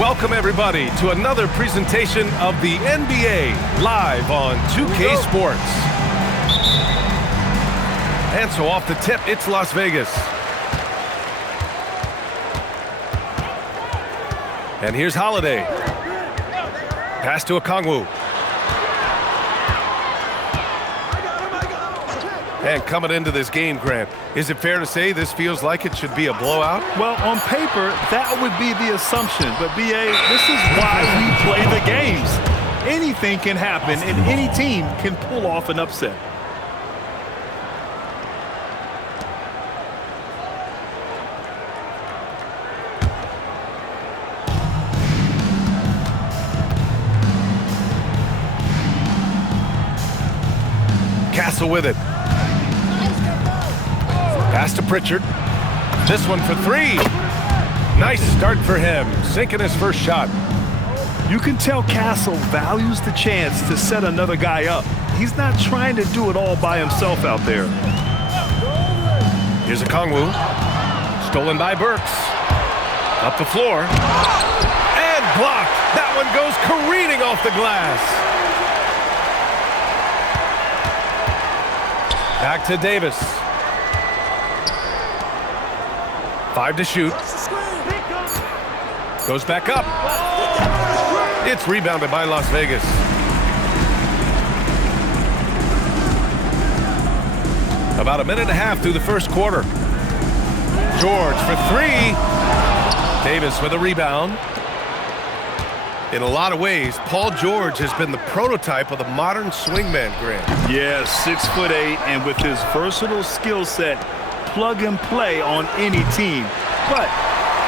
Welcome, everybody, to another presentation of the NBA live on 2K Sports. And so off the tip, it's Las Vegas. And here's Holiday. Pass to Okongwu. And coming into this game, Grant, is it fair to say this feels like it should be a blowout? Well, on paper, that would be the assumption. But, B.A., this is why we play the games. Anything can happen, and any team can pull off an upset. Castle with it. Pass to Pritchard. This one for three. Nice start for him, sinking his first shot. You can tell Castle values the chance to set another guy up. He's not trying to do it all by himself out there. Here's Okongwu. Stolen by Burks. Up the floor. And blocked. That one goes careening off the glass. Back to Davis. 5 to shoot. Goes back up. It's rebounded by Las Vegas. About a minute and a half through the first quarter. George for three. Davis with a rebound. In a lot of ways, Paul George has been the prototype of the modern swingman, Grant. Yeah, 6'8", and with his versatile skill set, plug and play on any team. But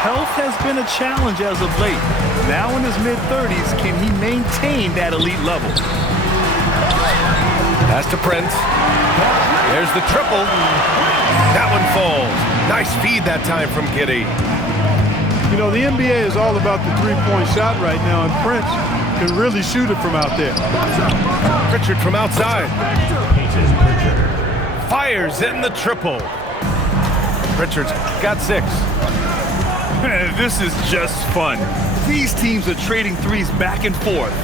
health has been a challenge as of late. Now in his mid-30s, can he maintain that elite level? Pass to Prince. There's the triple. That one falls. Nice feed that time from Giddey. You know, the NBA is all about the three-point shot right now, and Prince can really shoot it from out there. Pritchard from outside. Fires in the triple. Pritchard's got 6. This is just fun. These teams are trading threes back and forth.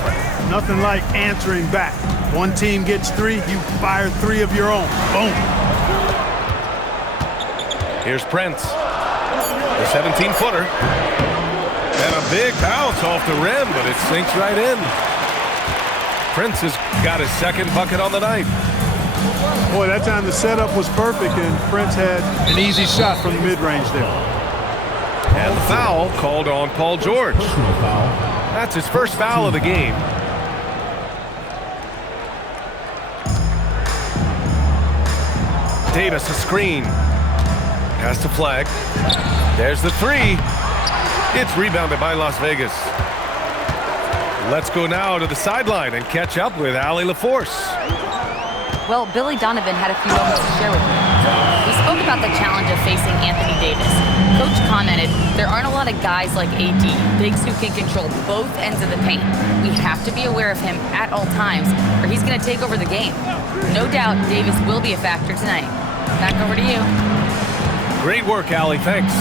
Nothing like answering back. One team gets 3, you fire 3 of your own. Boom. Here's Prince. The 17-footer. And a big bounce off the rim, but it sinks right in. Prince has got his second bucket on the night. Boy, that time the setup was perfect, and Prince had an easy shot from the mid-range there. And the foul called on Paul George. That's his first foul of the game. Davis a screen. Pass to Flag. There's the three. It's rebounded by Las Vegas. Let's go now to the sideline and catch up with Allie LaForce. Well, Billy Donovan had a few moments to share with me. We spoke about the challenge of facing Anthony Davis. Coach commented, there aren't a lot of guys like AD, bigs who can control both ends of the paint. We have to be aware of him at all times, or he's going to take over the game. No doubt Davis will be a factor tonight. Back over to you. Great work, Allie. Thanks.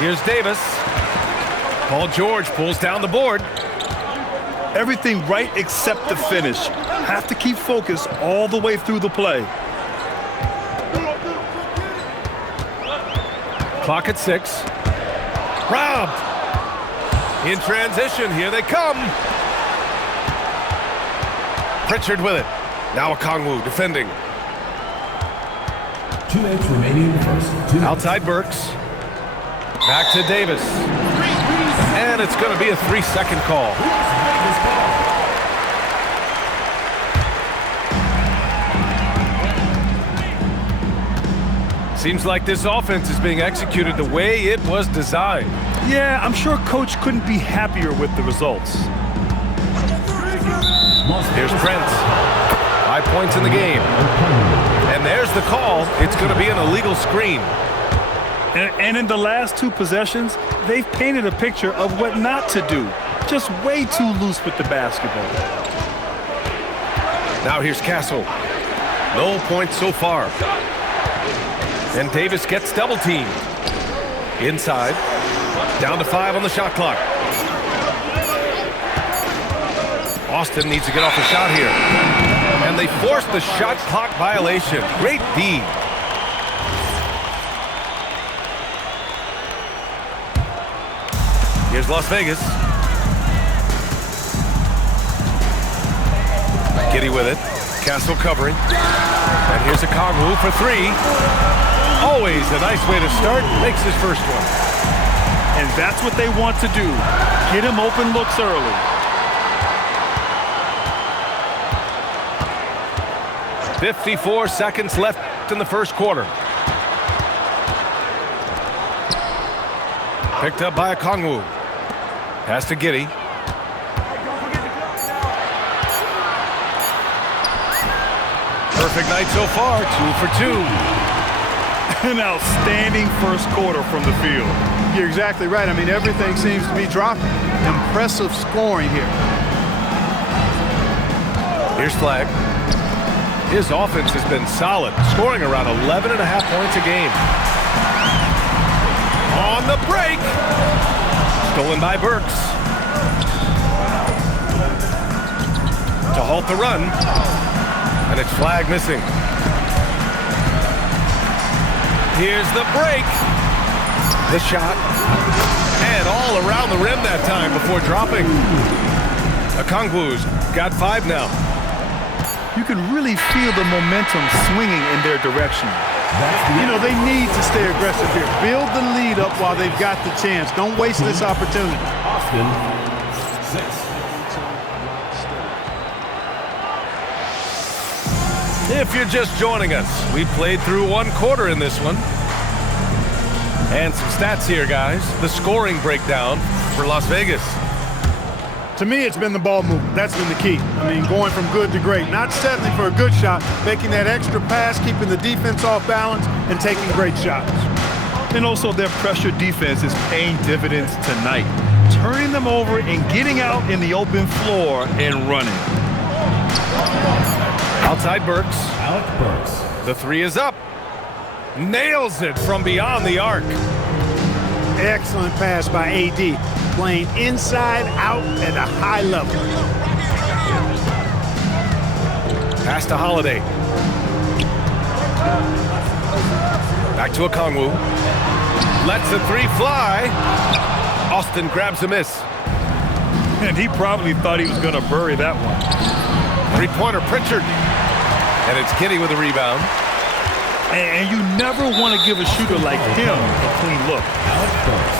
Here's Davis. Paul George pulls down the board. Everything right except the finish. Have to keep focused all the way through the play. Clock at 6. Robbed. In transition, here they come. Pritchard with it. Now Okongwu defending. 2 minutes remaining in the first. Outside Burks. Back to Davis. And it's going to be a 3-second call. Seems like this offense is being executed the way it was designed. Yeah, I'm sure Coach couldn't be happier with the results. Here's Prince. 5 points in the game. And there's the call. It's going to be an illegal screen. And in the last 2 possessions, they've painted a picture of what not to do. Just way too loose with the basketball. Now here's Castle. No points so far. And Davis gets double-teamed. Inside. Down to 5 on the shot clock. Austin needs to get off the shot here. And they force the shot clock violation. Great D. Here's Las Vegas. Giddey with it. Castle covering. And here's Okongwu for 3. Always a nice way to start. Makes his first one. And that's what they want to do. Get him open looks early. .54 seconds left in the first quarter. Picked up by Okongwu. Pass to Giddey. Perfect night so far, 2 for 2. An outstanding first quarter from the field. You're exactly right. I mean, everything seems to be dropping. Impressive scoring here. Here's Flagg. His offense has been solid, scoring around 11.5 points a game. On the break. Stolen by Burks. To halt the run. And it's Flagg missing. Here's the break. The shot. And all around the rim that time before dropping. Okongwu's got 5 now. You can really feel the momentum swinging in their direction. You know, they need to stay aggressive here. Build the lead up while they've got the chance. Don't waste this opportunity. Austin, 6. If you're just joining us, we played through 1 quarter in this one. And some stats here, guys. The scoring breakdown for Las Vegas. To me, it's been the ball movement. That's been the key. I mean, going from good to great. Not settling for a good shot, making that extra pass, keeping the defense off balance, and taking great shots. And also their pressure defense is paying dividends tonight. Turning them over and getting out in the open floor and running. Outside Burks. Alec Burks. The 3 is up. Nails it from beyond the arc. Excellent pass by AD. Playing inside out at a high level. Pass to Holiday. Back to Okongwu. Lets the 3 fly. Austin grabs a miss. And he probably thought he was going to bury that one. 3-pointer Pritchard. And it's Giddey with a rebound. And you never want to give a shooter like him a clean look. Alec Burks.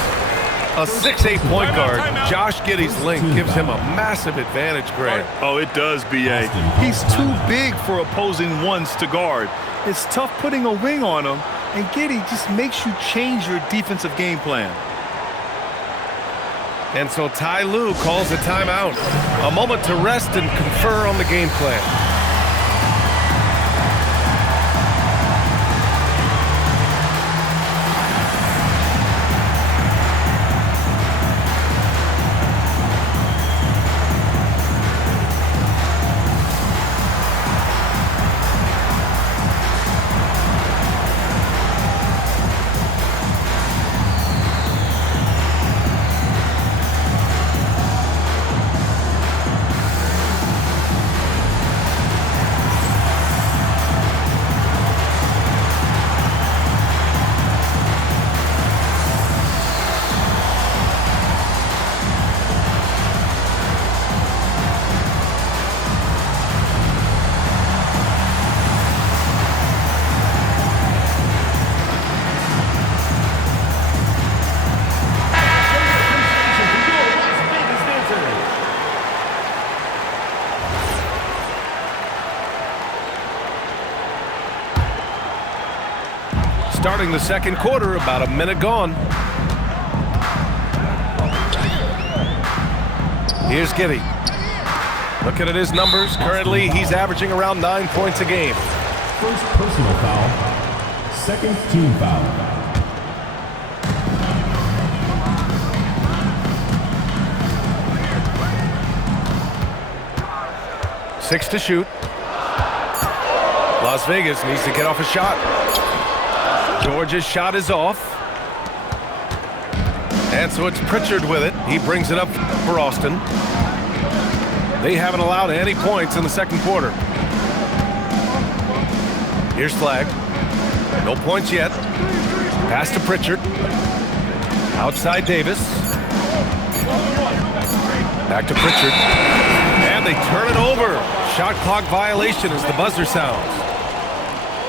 A 6'8" point guard, Josh Giddey's length gives him a massive advantage, Grant. Oh, it does, B.A. He's too big for opposing ones to guard. It's tough putting a wing on him, and Giddey just makes you change your defensive game plan. And so Ty Lue calls a timeout. A moment to rest and confer on the game plan. Starting the second quarter, about a minute gone. Here's Giddey. Looking at his numbers, currently he's averaging around 9 points a game. First personal foul. Second team foul. Six to shoot. Las Vegas needs to get off a shot. Georgia's shot is off. And so it's Pritchard with it. He brings it up for Austin. They haven't allowed any points in the second quarter. Here's Flagg. No points yet. Pass to Pritchard. Outside Davis. Back to Pritchard. And they turn it over. Shot clock violation as the buzzer sounds.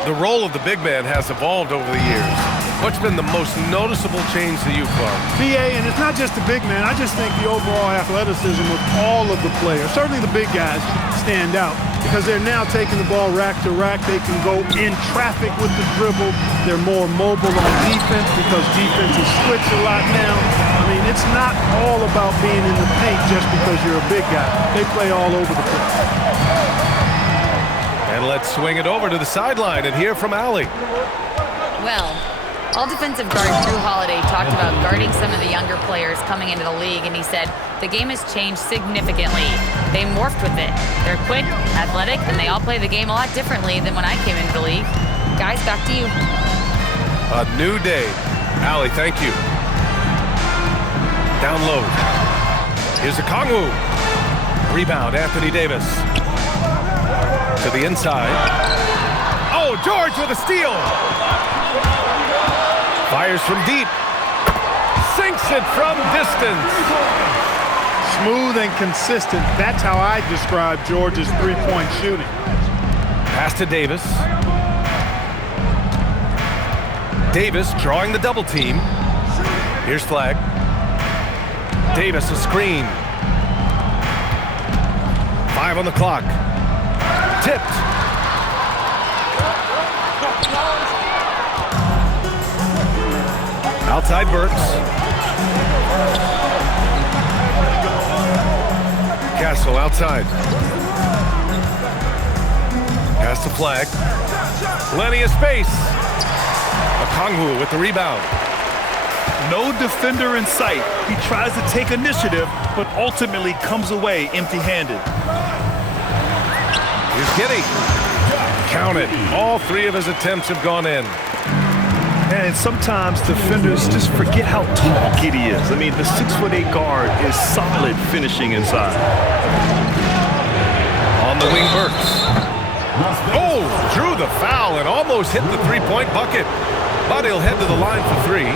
The role of the big man has evolved over the years. What's been the most noticeable change to you, Clark? BA, and it's not just the big man. I just think the overall athleticism of all of the players, certainly the big guys, stand out because they're now taking the ball rack to rack. They can go in traffic with the dribble. They're more mobile on defense because defenses switch a lot now. I mean, it's not all about being in the paint just because you're a big guy. They play all over the place. And let's swing it over to the sideline and hear from Allie. Well, all defensive guard Drew Holiday talked about guarding some of the younger players coming into the league, and he said the game has changed significantly. They morphed with it. They're quick, athletic, and they all play the game a lot differently than when I came into the league. Guys, back to you. A new day. Allie, thank you. Down low. Here's a Okongwu. Rebound, Anthony Davis. To the inside. Oh, George with a steal. Fires from deep. Sinks it from distance. Smooth and consistent. That's how I describe George's three-point shooting. Pass to Davis. Davis drawing the double team. Here's Flagg. Davis a screen. 5 on the clock. Tipped. Outside Burks. Castle outside. Pass to Flagg. Plenty of space. Okongwu with the rebound. No defender in sight. He tries to take initiative, but ultimately comes away empty-handed. Here's Giddey. Count it. All 3 of his attempts have gone in. And sometimes defenders just forget how tall Giddey is. I mean, the 6'8" guard is solid finishing inside. On the wing, Burks. Oh, drew the foul and almost hit the three-point bucket. But he'll head to the line for 3.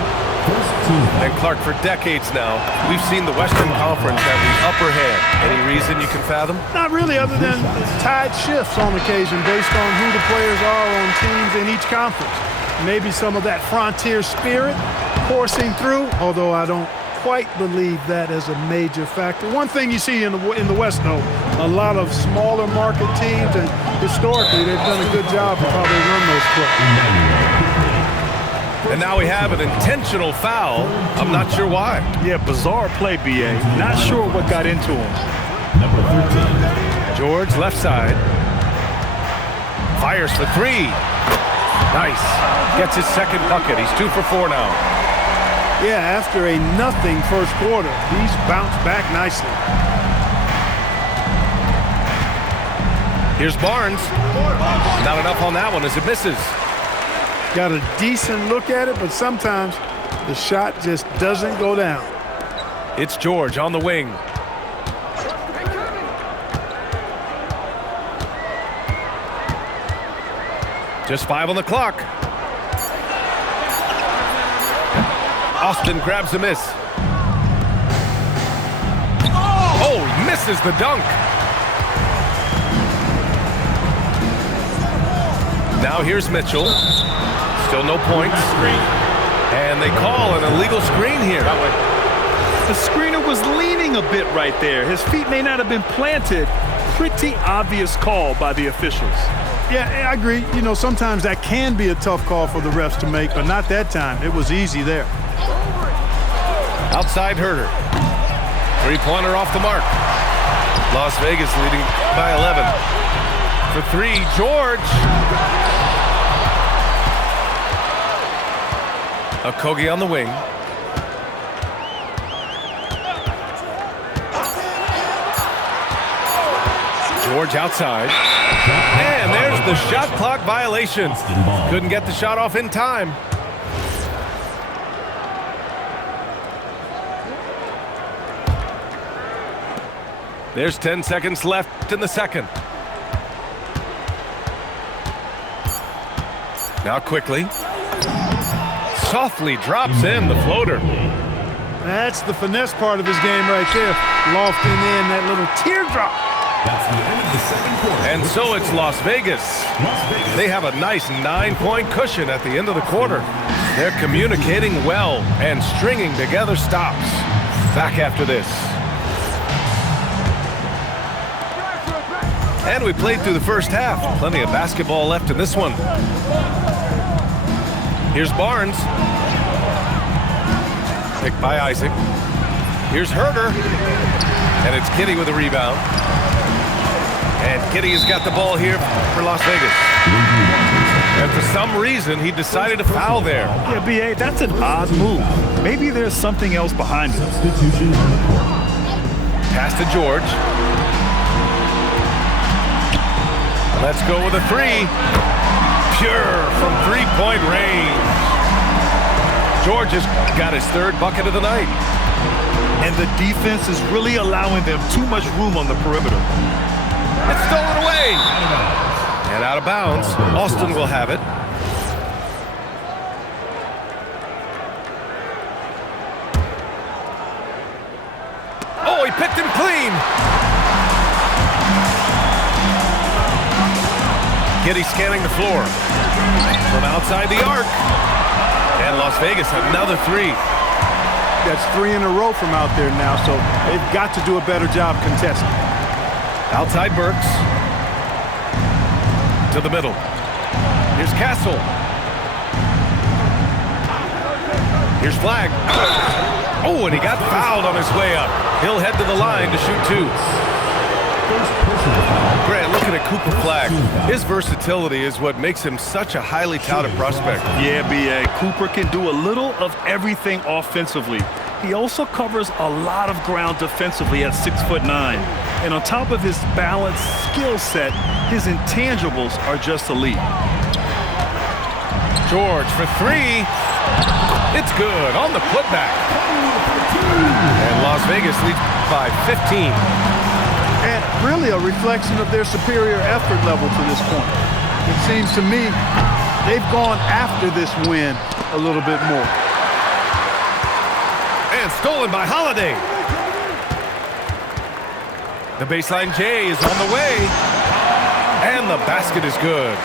And Clark, for decades now, we've seen the Western Conference have the upper hand. Any reason you can fathom? Not really, other than tide shifts on occasion based on who the players are on teams in each conference. Maybe some of that frontier spirit coursing through, although I don't quite believe that as a major factor. One thing you see in the West, though, a lot of smaller market teams, and historically they've done a good job of how they run those clubs. And now we have an intentional foul. I'm not sure why. Yeah, bizarre play, BA. Not sure what got into him. Number 13. George left side. Fires for 3. Nice. Gets his second bucket. He's 2 for 4 now. Yeah, after a nothing first quarter, he's bounced back nicely. Here's Barnes. Not enough on that one as it misses. Got a decent look at it, but sometimes the shot just doesn't go down. It's George on the wing. Just 5 on the clock. Austin grabs a miss. Oh, misses the dunk. Now here's Mitchell. Still no points. And they call an illegal screen here. The screener was leaning a bit right there. His feet may not have been planted. Pretty obvious call by the officials. Yeah, I agree. You know, sometimes that can be a tough call for the refs to make, but not that time. It was easy there. Outside Herter. 3-pointer off the mark. Las Vegas leading by 11. For 3, George. Okogie on the wing. George outside. And there's the shot clock violation. Couldn't get the shot off in time. There's 10 seconds left in the second. Now quickly. Softly drops in the floater. That's the finesse part of his game right there. Lofting in that little teardrop. That's the end of the second quarter. And so it's Las Vegas. They have a nice 9-point cushion at the end of the quarter. They're communicating well and stringing together stops. Back after this. And we played through the first half. Plenty of basketball left in this one. Here's Barnes. Picked by Isaac. Here's Herder. And it's Kitty with a rebound. And Kitty has got the ball here for Las Vegas. And for some reason, he decided to foul there. Yeah, B.A., that's an odd move. Maybe there's something else behind it. Substitution on the court. Pass to George. Let's go with a three. Pure from three-point range. George has got his third bucket of the night. And the defense is really allowing them too much room on the perimeter. It's stolen away. And out of bounds. Austin will have it. Oh, he picked him clean. Kitty scanning the floor. From outside the arc. And Las Vegas, another three. That's 3 in a row from out there now, so they've got to do a better job contesting. Outside Burks. To the middle. Here's Castle. Here's Flagg. Oh, and he got fouled on his way up. He'll head to the line to shoot two. Grant, looking at Cooper Flagg, his versatility is what makes him such a highly touted prospect. Yeah, B.A., Cooper can do a little of everything offensively. He also covers a lot of ground defensively at 6'9". And on top of his balanced skill set, his intangibles are just elite. George for three. It's good on the putback. And Las Vegas leads by 15. And really a reflection of their superior effort level to this point. It seems to me they've gone after this win a little bit more. And stolen by Holiday. The baseline J is on the way. And the basket is good.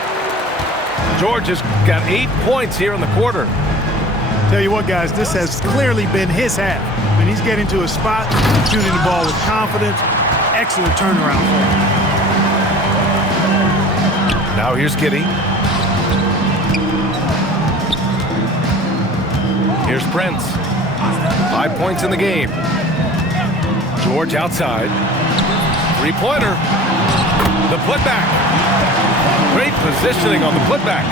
George has got 8 points here in the quarter. Tell you what, guys, this has clearly been his half. When he's getting to a spot, shooting the ball with confidence, excellent turnaround for him. Now here's Kitty. Here's Prince. 5 points in the game. George outside. Three-pointer. The putback. Great positioning on the putback.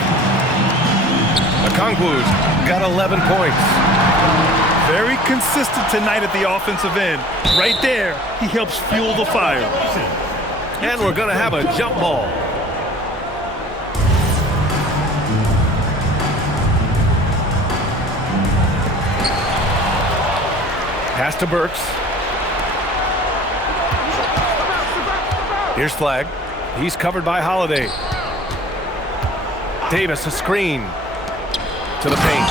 Okongwu's got 11 points. Very consistent tonight at the offensive end. Right there, he helps fuel the fire. And we're going to have a jump ball. Pass to Burks. Here's Flagg. He's covered by Holiday. Davis, a screen. To the paint.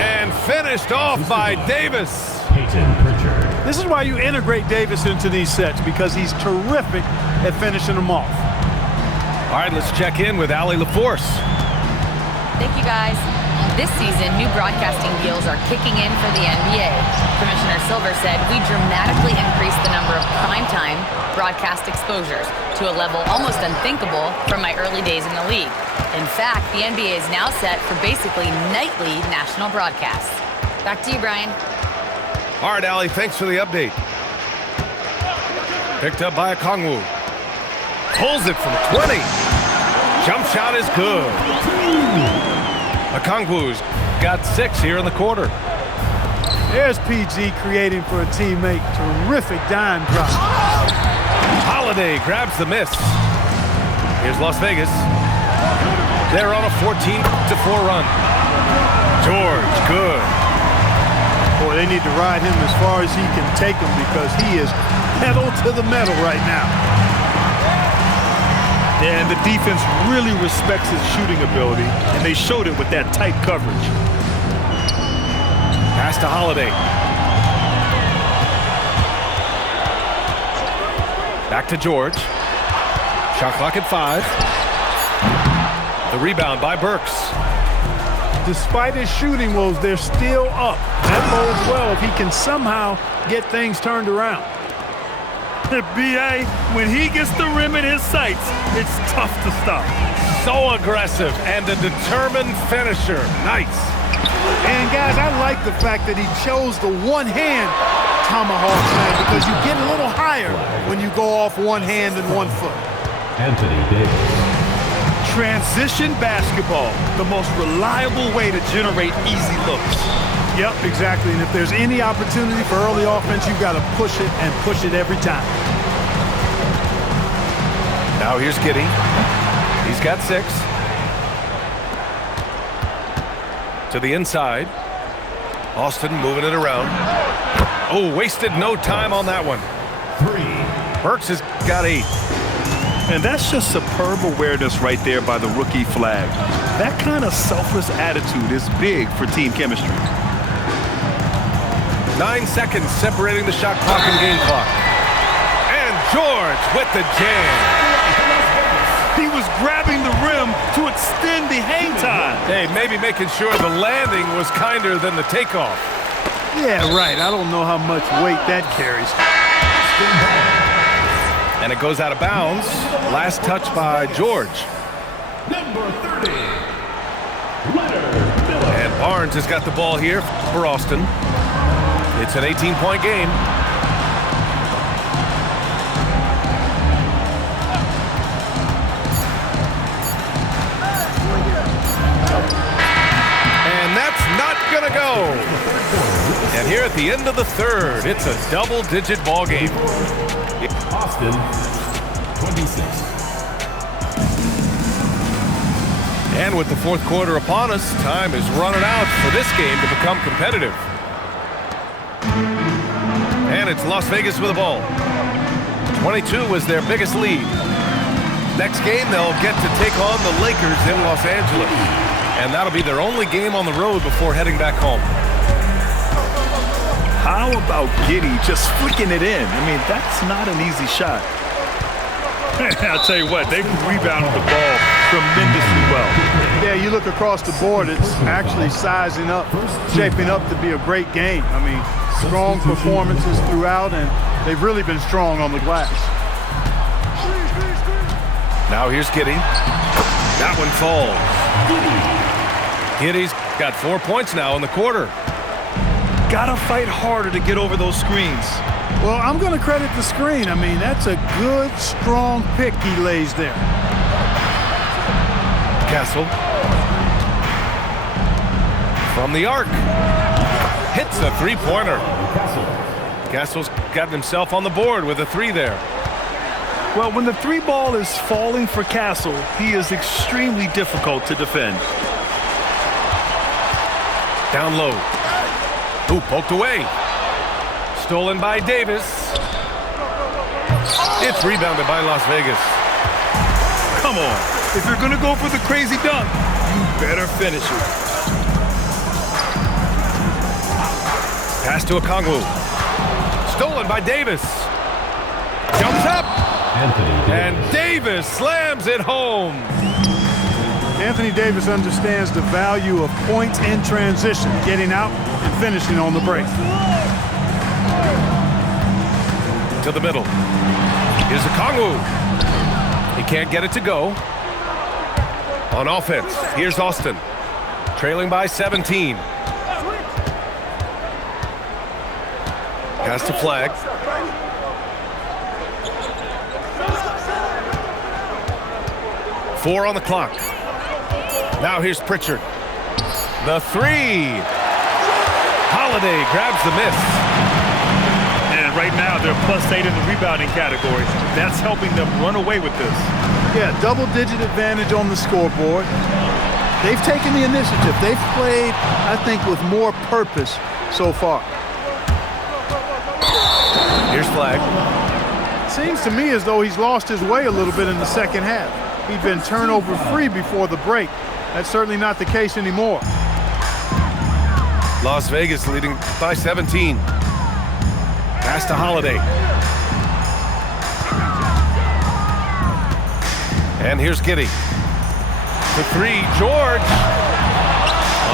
And finished off by Davis. Peyton Pritchard. This is why you integrate Davis into these sets, because he's terrific at finishing them off. All right, let's check in with Allie LaForce. Thank you, guys. This season, new broadcasting deals are kicking in for the NBA. Commissioner Silver said we dramatically increased the number of primetime broadcast exposures to a level almost unthinkable from my early days in the league. In fact, the NBA is now set for basically nightly national broadcasts. Back to you, Brian. All right, Allie, thanks for the update. Picked up by Okongwu. Pulls it from 20. Jump shot is good. Okongwu's got 6 here in the quarter. There's PG creating for a teammate. Terrific dime drop. Holiday grabs the miss. Here's Las Vegas. They're on a 14-4 run. George, good. Boy, they need to ride him as far as he can take him because he is pedal to the metal right now. Yeah, and the defense really respects his shooting ability, and they showed it with that tight coverage. Pass to Holiday. Back to George. Shot clock at 5. The rebound by Burks. Despite his shooting woes, they're still up. That bodes well if he can somehow get things turned around. B.A., when he gets the rim in his sights, it's tough to stop. So aggressive and a determined finisher. Nice. And guys, I like the fact that he chose the one-hand tomahawk slam because you get a little higher when you go off one hand and 1 foot. Anthony Davis. Transition basketball, the most reliable way to generate easy looks. Yep, exactly. And if there's any opportunity for early offense, you've got to push it and push it every time. Now here's Giddey. He's got 6. To the inside. Austin moving it around. Oh, wasted no time on that one. 3. Burks has got 8. And that's just superb awareness right there by the rookie flag. That kind of selfless attitude is big for team chemistry. 9 seconds separating the shot clock and game clock. And George with the jam. He was grabbing the rim to extend the hang time. Hey, maybe making sure the landing was kinder than the takeoff. Yeah, right. I don't know how much weight that carries. And it goes out of bounds. Last touch by George. Number 30. Leonard Miller. And Barnes has got the ball here for Austin. It's an 18-point game. And that's not going to go. And here at the end of the third, it's a double-digit ball game. Austin, 26. And with the fourth quarter upon us, time is running out for this game to become competitive. And it's Las Vegas with the ball. 22 was their biggest lead. Next game, they'll get to take on the Lakers in Los Angeles. And that'll be their only game on the road before heading back home. How about Giddey just flicking it in? I mean, that's not an easy shot. I'll tell you what, they've rebounded the ball tremendously well. Yeah, you look across the board, it's actually sizing up, shaping up to be a great game. I mean, strong performances throughout, and they've really been strong on the glass. Now here's Giddey. That one falls. Giddey's got 4 points now in the quarter. Gotta fight harder to get over those screens. Well, I'm going to credit the screen. I mean, that's a good, strong pick he lays there. Castle. From the arc. Hits a three-pointer. Castle's gotten himself on the board with a 3 there. Well, when the 3 ball is falling for Castle, he is extremely difficult to defend. Down low. Ooh, poked away. Stolen by Davis. It's rebounded by Las Vegas. Come on. If you're going to go for the crazy dunk, you better finish it. Pass to Okongwu. Stolen by Davis. Jumps up. And Davis slams it home. Anthony Davis understands the value of points in transition, getting out and finishing on the break. To the middle. Here's Okongwu. He can't get it to go. On offense, here's Austin. Trailing by 17. Pass to Flag. Four on the clock. Now here's Pritchard. The 3. Holiday grabs the miss. And right now they're +8 in the rebounding category. That's helping them run away with this. Yeah, double-digit advantage on the scoreboard. They've taken the initiative. They've played, I think, with more purpose so far. Here's flag. Seems to me as though he's lost his way a little bit in the second half. He'd been turnover free before the break. That's certainly not the case anymore. Las Vegas leading by 17. Pass to Holiday. And here's Giddey. For three, George.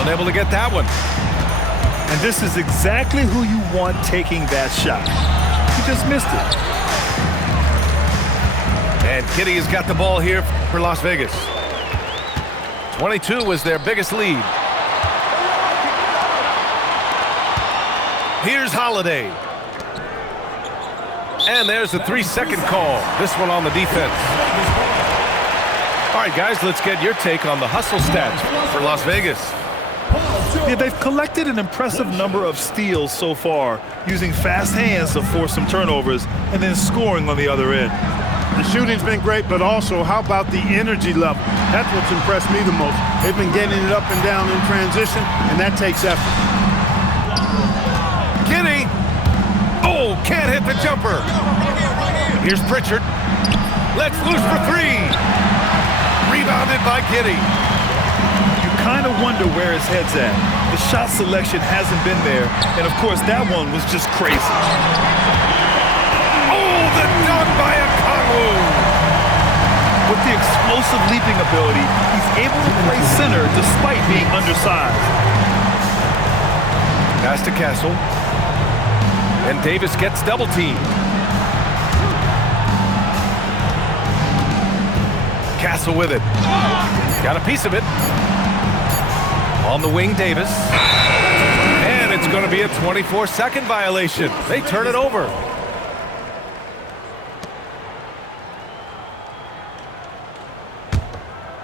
Unable to get that one. And this is exactly who you want taking that shot. He just missed it. And Giddey has got the ball here for Las Vegas. 22 was their biggest lead. Here's Holiday. And there's the 3-second call. This one on the defense. All right, guys, let's get your take on the hustle stats for Las Vegas. Yeah, they've collected an impressive number of steals so far, using fast hands to force some turnovers and then scoring on the other end. The shooting's been great, but also how about the energy level? That's what's impressed me the most. They've been getting it up and down in transition, and that takes effort. Giddey. Oh, can't hit the jumper. Here's Pritchard. Let's loose for three. Rebounded by Giddey. You kind of wonder where his head's at. The shot selection hasn't been there, and of course that one was just crazy. Oh, the dunk by Okongwu. With the explosive leaping ability, he's able to play center despite being undersized. Pass to Castle. And Davis gets double teamed. Castle with it. Got a piece of it. On the wing, Davis. And it's going to be a 24-second violation. They turn it over.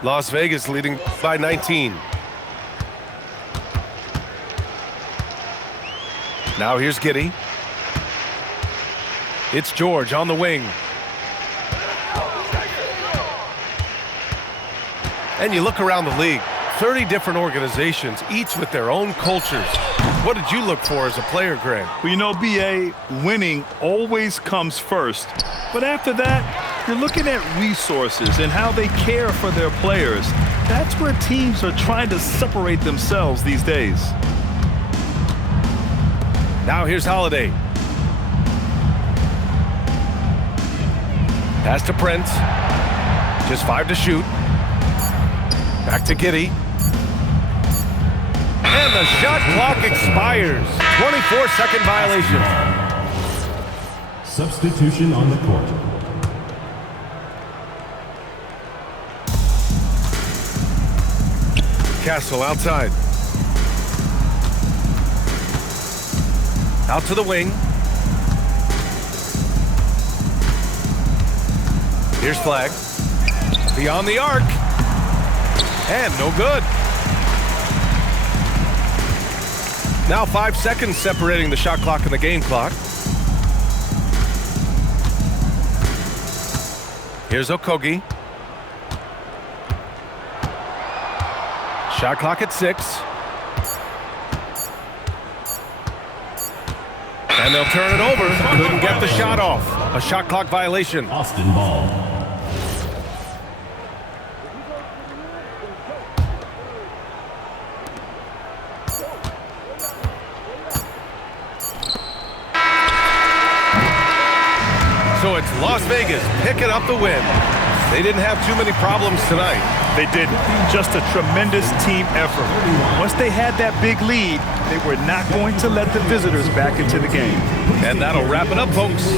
Las Vegas leading by 19. Now here's Giddey. It's George on the wing. And you look around the league, 30 different organizations, each with their own cultures. What did you look for as a player, Grant? Well, you know, B.A., winning always comes first. But after that, you're looking at resources and how they care for their players. That's where teams are trying to separate themselves these days. Now here's Holiday. Pass to Prince. Just 5 to shoot. Back to Giddey. And the shot clock expires. 24-second violation. Substitution on the court. Castle outside. Out to the wing. Here's flag. Beyond the arc. And no good. Now 5 seconds separating the shot clock and the game clock. Here's Okogie. Shot clock at 6. And they'll turn it over. Couldn't get the shot off. A shot clock violation. Austin Ball. So it's Las Vegas picking up the win. They didn't have too many problems tonight. They didn't. Just a tremendous team effort. Once they had that big lead, they were not going to let the visitors back into the game. And that'll wrap it up, folks.